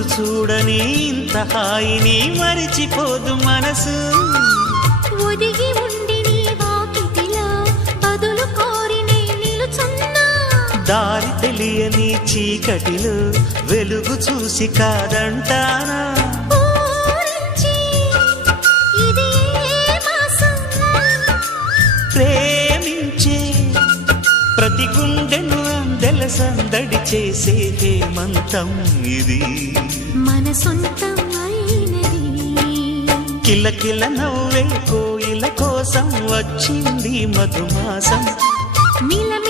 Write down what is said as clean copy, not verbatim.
రోజు చూడని ఇంత హాయిని మరిచిపోదు మనసు. ఒదిగి ఉండి నీ వాకిటిలో బదులు కోరి నే నిలుచున్నా. దారి తెలియని చీకటిలో వెలుగు చూసి కాదంటానా. ఊరించి ఇది ఏ మాసం? ప్రేమించే ప్రతి గుండెను అందెల సందడి చేసే హేమంతం ఇది. మన సొంతం అయినది. కిలకిల నవ్వే కోయిల కోసం వచ్చింది మధుమాసం. మిలమిల